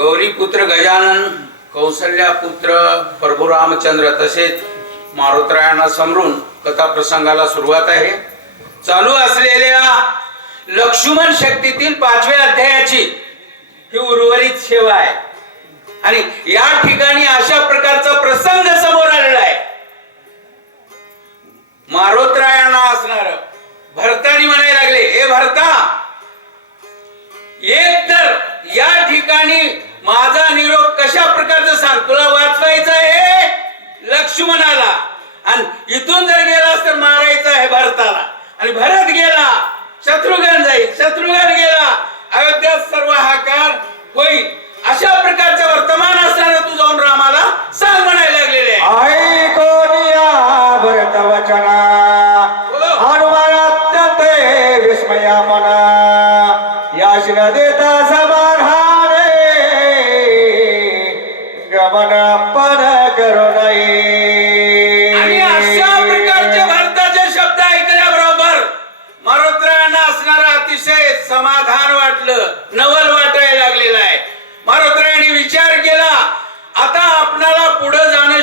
गौरीपुत्र गजानन कौशल्यापुत्र प्रभुरामचंद्र तसेच मारुतरायांना समरून कथा प्रसंगाला सुरुवात आहे. चालू असलेल्या लक्ष्मण शक्तीतील पाचव्या अध्यायाची ही उर्वरित सेवा आहे. आणि या ठिकाणी अशा प्रकारचा प्रसंग समोर आलेला आहे. मारोतरायांना असणार भरतानी म्हणायला लागले हे भरता एक तर या ठिकाणी माझा निरोप कशा प्रकारचा सांग? तुला वाचवायचा आहे? लक्ष्मणाला. आणि इथून जर गेलास तर मारायचं आहे भारताला. आणि भरत गेला. शत्रुघ्न जाईल. शत्रुघ्न गेला. अयोध्यात सर्व हाकार होईल. अशा प्रकारचं वर्तमान असताना तू जाऊन रामाला सांग म्हणायला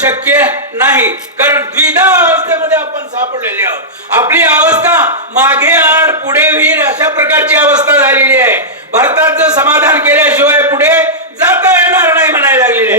शक्य नाही. कारण द्विधा अवस्थेमध्ये आपण सापडलेले आहोत. आपली अवस्था मागे आड पुढे वीर अशा प्रकारची अवस्था झालेली आहे. भारताचं समाधान केल्याशिवाय पुढे जाता येणार नाही म्हणायला लागलेले.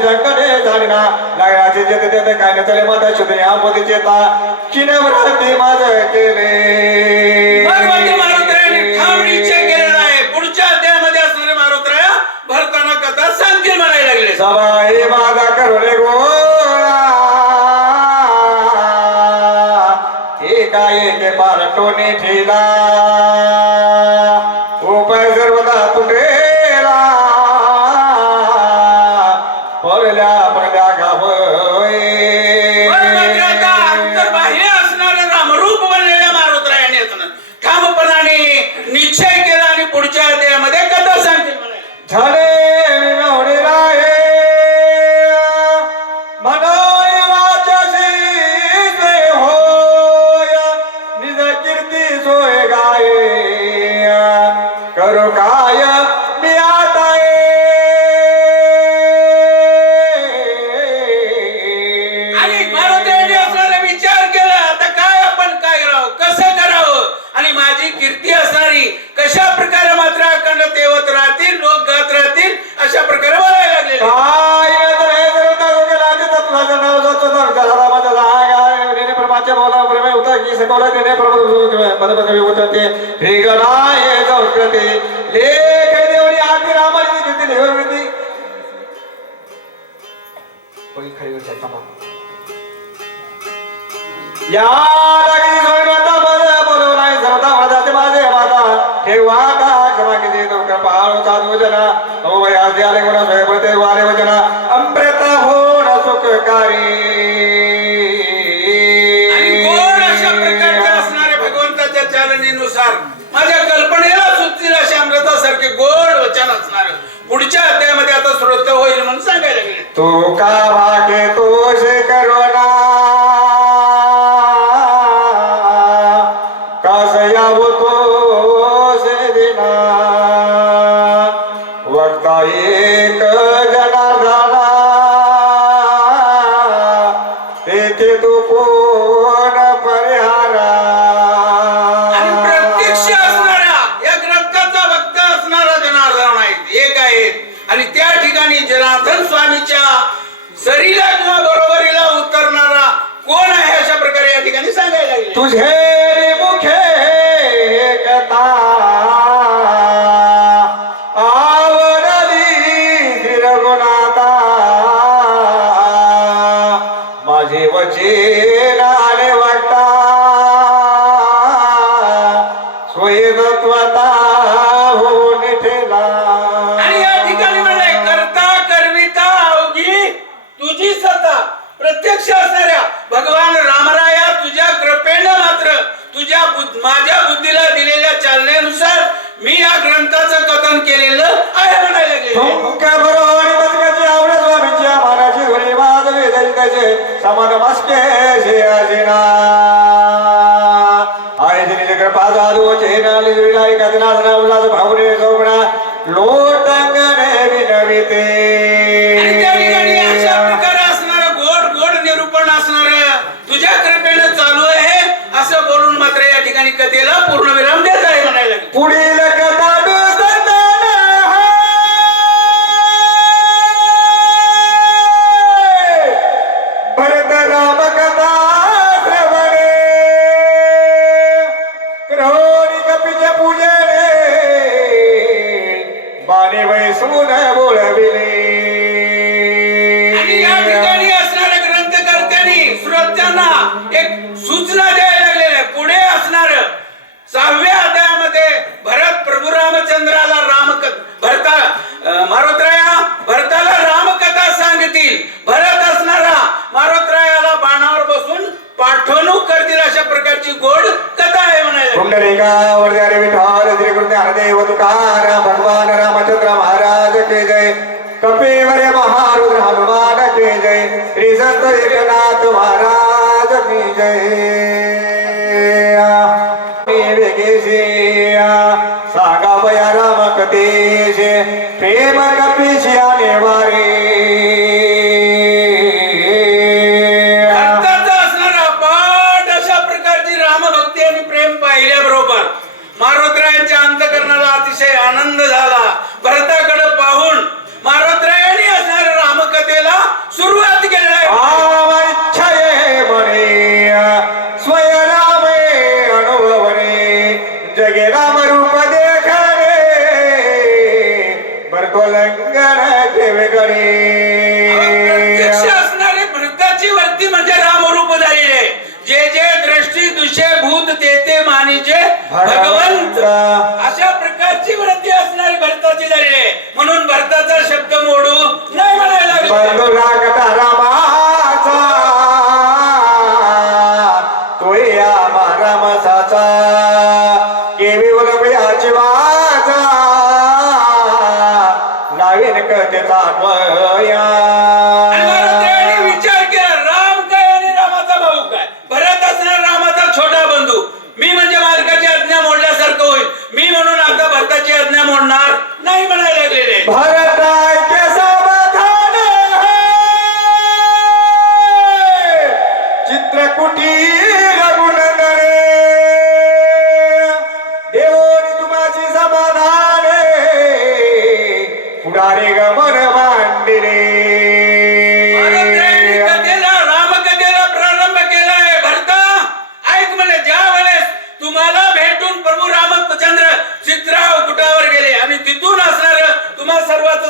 जगणे झालिना नागराचे जेते तेथे काय न चले माता शुद्ध या मोदी चेता. किनवरती माझ केले. రాజ్య బలమే ఉతకి సకలైన ప్రభుత్వ పద పద ఉతకి రిగణాయ ఉత్కృతి లేక దేవుని ఆది రామాజీ కృతి ఎవరిది పోయి ఖరీ చెత్తమ్మ యాలకి సోయన బద బోలోనాయ సరదా వదతి బాదే బాదా ठेवा का कमा के दे तो कृपा और साधु जना ओ भाई आज आले को वचन असणार पुढच्या अध्यायामध्ये आता श्रोत होईल म्हणून सांगायला गेले का वाटे तो hey! సమగమస్తే శ్రేయసిన ఆయన దగ్గర పాదాలు చేయనాలు వినాయక అధినాథన ఉల్లాస భావుని సౌగుణ లోటంగానే వినవితే तुझ्या कृपेनं चालू आहे असं बोलून मात्र या ठिकाणी कथेला पूर्णविराम कालिका वरदारे विठाल श्री कृष्ण हरदेव तुकाराम भगवान रामचंद्र महाराज के जय. कपिवर महारुद्र हनुमान के जय. श्री संत एकनाथ महाराज की Amém. ಭಾರತ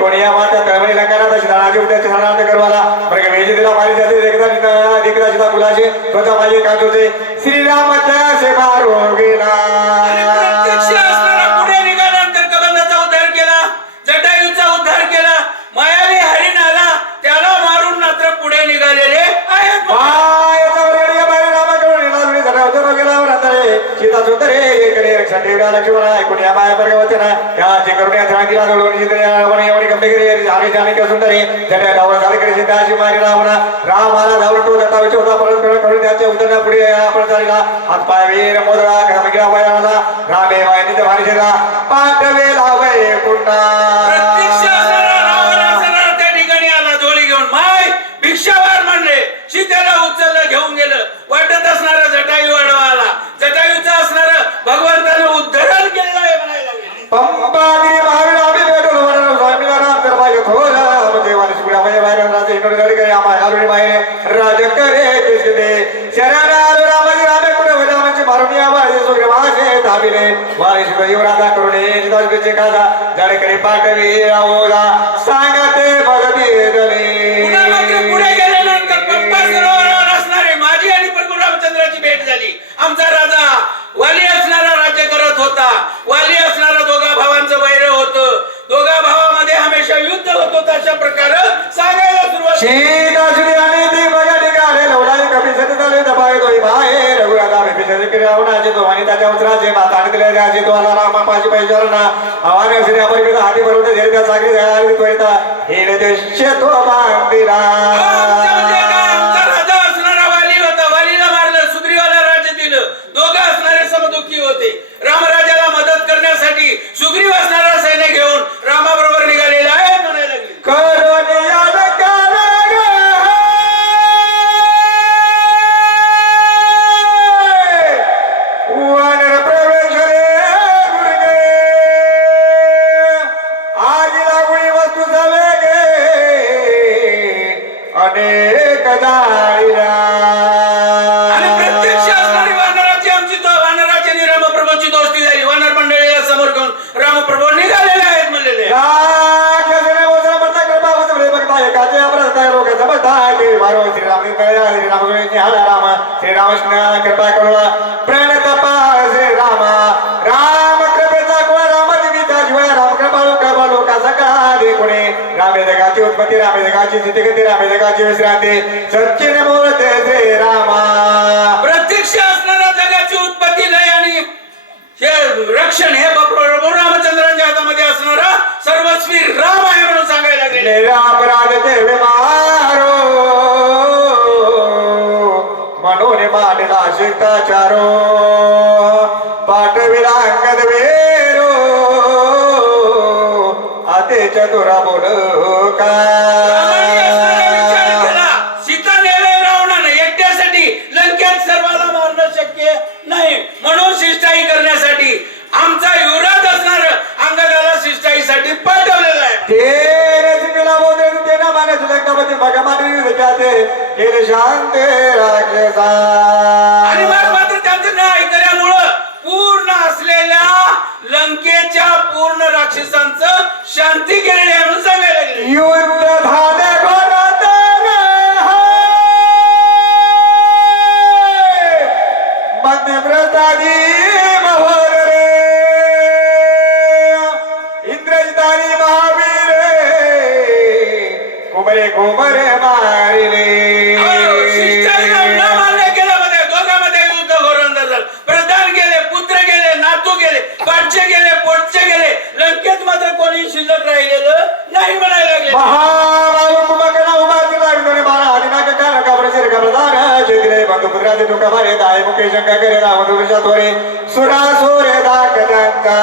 कोणिया माता तळमळी लकाला तशी दाणाजी उद्याचे साधारण करवाला मग मेजी दिला पाहिजे जाते एकदा एकदा सुद्धा गुलाचे स्वतः पाहिजे काय श्रीराम सेवा अशा प्रकारे सांगायला सुरुवात शेताची आणि ती बघा निघाले लवडाई कपी सतत आले दबाय दोई भाय रघुराधा भेटी सरे किरे रावणाचे तो आणि त्याच्या उतराचे माताने दिले राजे तो आला रामा पाजी पाहिजे ना हवाने असले आपण हाती भरून धैर्य सागरी द्यायला त्वरिता हे देश तो बांधिला जिथे कधी रामेच्या काजीवेश राहते. सच्चिन बोलते जे रामा. प्रत्यक्ष असणाऱ्या जगाची उत्पत्ती नाही आणि हे रक्षण हे प्रभू रामचंद्रांच्या हातामध्ये असणारा सर्वस्वी राम आहे म्हणून सांगायला गेले रामराज देवे मारो मनोरे मानला सीताचारो It is já anda aqui. नाही म्हणायला लागले. महाबालकुमकना उभारती लागणे बारा हरी नाका का नका प्रचीर कमदाना जयद्रे बंधुपुत्राचे टोका मारे दाय मुकेश शंका करे रामधुरच्या त्वरे सुरा सोरे दाकटंका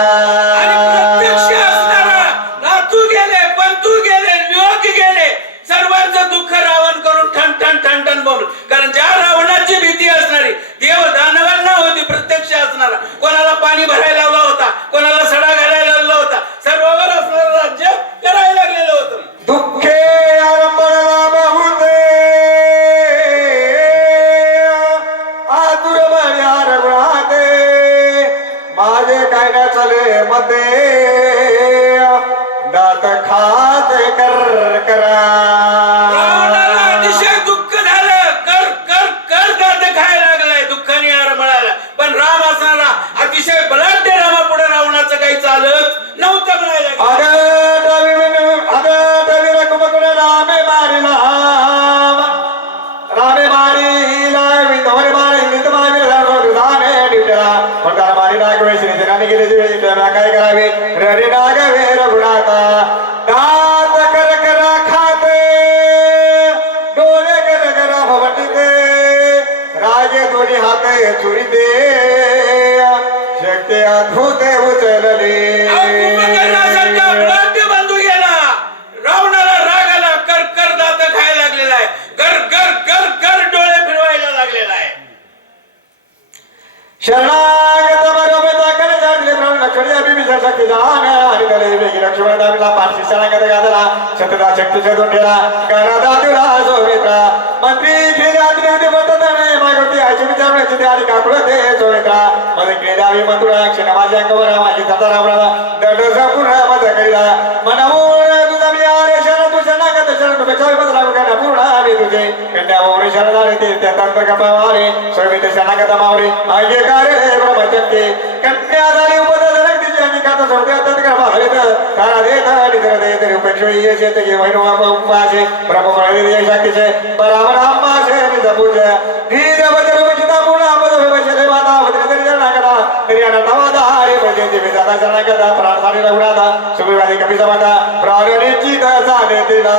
काय करावे ररी नागवे रघुनाथा लक्ष्मण दावीला पाचशे सणांगत गाजला शतदा शक्तीच्या गोंठ्याला गणदा तुला जोविता मंत्री फिरात्री आणि मतदाने मागवती आजीच्या वेळेची आणि काकुळते जोविता मध्ये केल्यावी मंत्रुळा क्षण माझ्या अंगवर माझी सदा राबळा दड जपून मद करीला मनमोळ तुझा मी आरे शरण तू शरणागत शरण बेचावी मत राहू का पूर्ण आम्ही तुझे कन्या मोरे शरणारे ते त्या तंत्र कपावारे सोयी ते शरणागत मावरे आगे कार्य हे ब्रह्मचक्के कन्या झाली శ్రీకాంత సౌఖ్యాత్మక మహిళ కాదేనాడి ధరదేతరి ఉపక్షణీయ చేతకి వైనవామ ఉపాసే బ్రహ్మ మహిళ శక్తిచే పరామరామాసే నిదపూజ ప్రాణి రఘునాథ సుగ్రీవాది కపిసమట ప్రాణిచిత సాగతినా